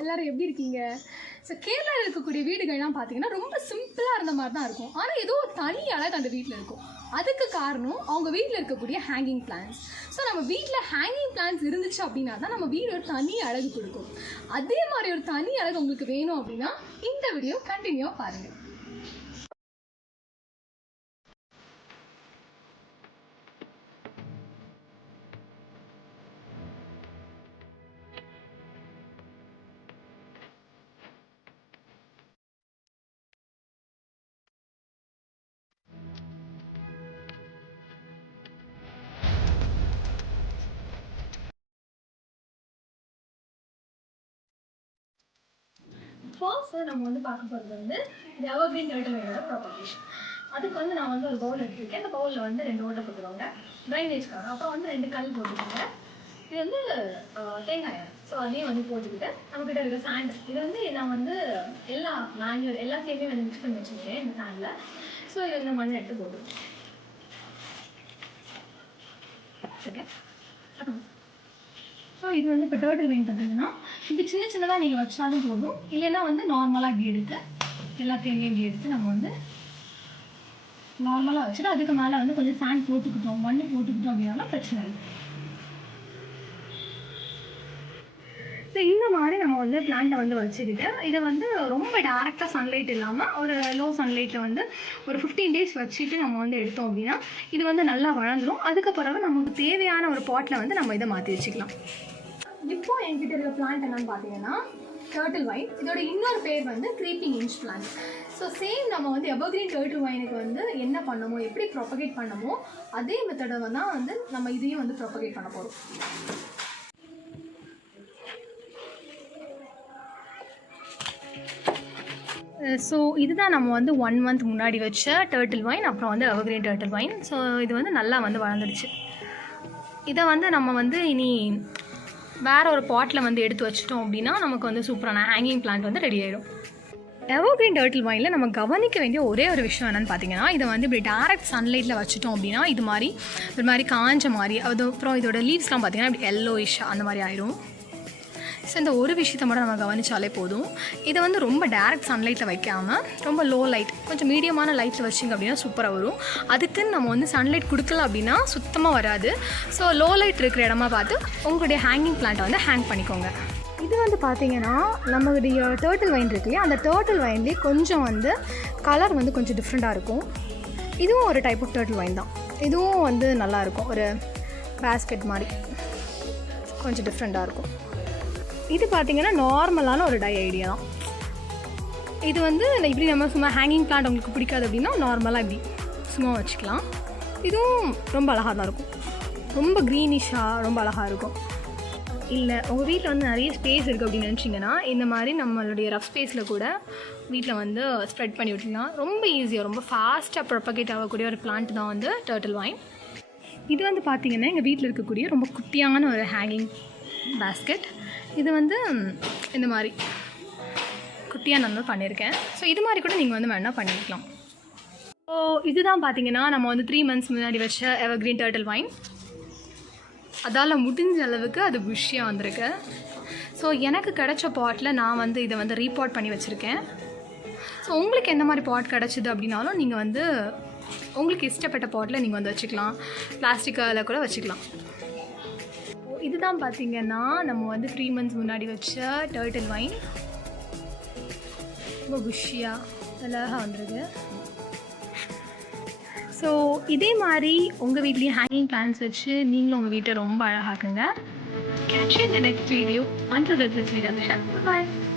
எல்லாரும் எப்படி இருக்கீங்க? ஸோ கேரளாவில் இருக்கக்கூடிய வீடுகள்லாம் பார்த்தீங்கன்னா ரொம்ப சிம்பிளாக இருந்த மாதிரி தான் இருக்கும். ஆனால் ஏதோ ஒரு தனி அழகு அந்த வீட்டில் இருக்கும். அதுக்கு காரணம் அவங்க வீட்டில் இருக்கக்கூடிய ஹேங்கிங் பிளான்ஸ். ஸோ நம்ம வீட்டில் ஹேங்கிங் பிளான்ஸ் இருந்துச்சு அப்படின்னா தான் நம்ம வீடு ஒரு தனி அழகு கொடுக்கும். அதே மாதிரி ஒரு தனி அழகு உங்களுக்கு வேணும் அப்படின்னா இந்த வீடியோ கண்டினியூவாக பாருங்கள். ஃபர்ஸ்ட் நம்ம பார்க்க போகிறது இந்த எவர்கிரீன் டர்ட்டிலோட ப்ராபகேஷன். அதுக்கு நான் ஒரு பவுல் எடுத்துருக்கேன். அந்த பவுலில் 2 ஓட்டை போட்டுருவாங்க ட்ரைனேஜ்க்காக. அப்புறம் 2 கல் போட்டுக்கோங்க. இது தேங்காய். ஸோ அதையும் போட்டுக்கிட்டு நம்மக்கிட்ட இருக்க சாண்ட் இது நான் எல்லா மேனுவல் எல்லாத்தையுமே மிக்ஸ் பண்ணி வச்சுருக்கேன் இந்த சாண்டில். ஸோ இது மண்ணை எடுத்து போட்டுருக்கேன். ஓகே. ஸோ இது இப்போ டர்ட்டில் வைன் பார்த்தீங்கன்னா இது சின்னதாக நீங்கள் வச்சாலும் போதும். இல்லைன்னா நார்மலாக இப்படி எடுத்து எல்லாத்தையுமே இப்படி எடுத்து நம்ம நார்மலாக வச்சுட்டு அதுக்கு மேலே கொஞ்சம் சாண்ட் போட்டுக்கிட்டோம் மண் போட்டுக்கிட்டோம் அப்படின்னாலும் பிரச்சனை இல்லை. ஸோ இந்த மாதிரி நம்ம பிளான்ட்டை வச்சுக்கிட்டு இதை ரொம்ப டேரெக்டாக சன்லைட் இல்லாமல் ஒரு லோ சன்லைட்டில் ஒரு 15 days வச்சுட்டு நம்ம எடுத்தோம் அப்படின்னா இது நல்லா வளர்ந்துடும். அதுக்கப்புறம் நமக்கு தேவையான ஒரு பாட்டில் நம்ம இதை மாற்றி வச்சுக்கலாம். இப்போ என்கிட்ட இருக்க பிளான்ட் என்னன்னு பார்த்தீங்கன்னா டர்ட்டில் வைன். இதோட இன்னொரு பேர் creeping inch plant. So same நம்ம எவர்கிரீன் டர்ட்டில் வைனுக்கு என்ன பண்ணமோ எப்படி ப்ரொபகேட் பண்ணமோ அதே மெத்தடை தான் நம்ம இதையும் ப்ரொபகேட் பண்ண போகிறோம். ஸோ இதுதான் நம்ம 1 month முன்னாடி வச்ச டர்ட்டில் வைன். அப்புறம் எவர்கிரீன் டர்ட்டில் வைன். ஸோ இது நல்லா வளர்ந்துடுச்சு. இதை நம்ம இனி வேறு ஒரு பாட்டில் எடுத்து வச்சிட்டோம் அப்படின்னா நமக்கு சூப்பரான ஹேங்கிங் பிளான்ட் ரெடி ஆகிடும். எவர்கிரீன் டர்ட்டில் வைனில் நம்ம கவனிக்க வேண்டிய ஒரே ஒரு விஷயம் என்னென்னு பார்த்தீங்கன்னா இதை இப்படி டேரக்ட் சன்லைட்டில் வச்சுட்டோம் அப்படின்னா இது மாதிரி ஒரு மாதிரி காஞ்ச மாதிரி அதுக்கப்புறம் இதோட லீவ்ஸ்லாம் பார்த்திங்கன்னா இப்படி எல்லோயிஷாக அந்த மாதிரி ஆயிடும். ஸோ இந்த ஒரு விஷயத்தை மட்டும் நம்ம கவனித்தாலே போதும். இதை ரொம்ப டேரக்ட் சன்லைட்டில் வைக்காமல் ரொம்ப லோ லைட் கொஞ்சம் மீடியமான லைட்டில் வச்சிங்க அப்படின்னா சூப்பராக வரும். அதுக்குன்னு நம்ம சன்லைட் கொடுக்கல அப்படின்னா சுத்தமாக வராது. ஸோ லோ லைட் இருக்கிற இடமா பார்த்து உங்களுடைய ஹேங்கிங் பிளான்ட்டை ஹேங் பண்ணிக்கோங்க. இது பார்த்தீங்கன்னா நம்மளுடைய டர்ட்டில் வைன் இருக்கு இல்லையா, அந்த டர்ட்டில் வைன்லேயே கொஞ்சம் கலர் கொஞ்சம் டிஃப்ரெண்ட்டாக இருக்கும். இதுவும் ஒரு டைப் ஆஃப் டர்ட்டில் வைன் தான். இதுவும் நல்லாயிருக்கும். ஒரு பேஸ்கெட் மாதிரி கொஞ்சம் டிஃப்ரெண்ட்டாக இருக்கும். இது பார்த்திங்கன்னா நார்மலான ஒரு டை ஐடியா தான். இது இப்படி நம்ம சும்மா ஹேங்கிங் பிளான்ட் உங்களுக்கு பிடிக்காது அப்படின்னா நார்மலாக இப்படி சும்மா வச்சுக்கலாம். இதுவும் ரொம்ப அழகாக தான் இருக்கும். ரொம்ப க்ரீனிஷாக ரொம்ப அழகாக இருக்கும். இல்லை உங்கள் வீட்டில் நிறைய ஸ்பேஸ் இருக்குது அப்படின்னு நினச்சிங்கன்னா இந்த மாதிரி நம்மளுடைய ரஃப் ஸ்பேஸில் கூட வீட்டில் ஸ்ப்ரெட் பண்ணி விட்டுலாம். ரொம்ப ஈஸியாக ரொம்ப ஃபாஸ்ட்டாக ப்ரொபகேட் ஆகக்கூடிய ஒரு பிளான்ட் தான் டர்ட்டில் வைன். இது பார்த்திங்கன்னா எங்கள் வீட்டில் இருக்கக்கூடிய ரொம்ப குட்டியான ஒரு ஹேங்கிங் பேஸ்கெட். இது இந்த மாதிரி குட்டியாக நான் பண்ணியிருக்கேன். ஸோ இது மாதிரி கூட நீங்கள் வேணால் பண்ணிக்கலாம். ஸோ இதுதான் பார்த்திங்கன்னா நம்ம 3 months முன்னாடி வச்ச எவர்கிரீன் டர்ட்டில் வைன். அதால் முடிஞ்ச அளவுக்கு அது புஷ்ஷியாக வந்திருக்கு. ஸோ எனக்கு கிடைச்ச பாட்டில் நான் இதை ரீபாட் பண்ணி வச்சுருக்கேன். ஸோ உங்களுக்கு எந்த மாதிரி பாட் கிடச்சிது அப்படின்னாலும் நீங்கள் உங்களுக்கு இஷ்டப்பட்ட பாட்டில் நீங்கள் வச்சுக்கலாம். பிளாஸ்டிக்கில் கூட வச்சுக்கலாம். இதுதான் பார்த்திங்கன்னா நம்ம 3 months முன்னாடி வச்ச டர்ட்டில் வைன். ரொம்ப புஷ்ஷியாக அழகாக வந்துருக்கு. ஸோ இதே மாதிரி உங்கள் வீட்லேயும் ஹேங்கிங் பிளான்ஸ் வச்சு நீங்களும் உங்கள் வீட்டை ரொம்ப அழகாக்குங்க. Catch you in the next video. Until this video, bye.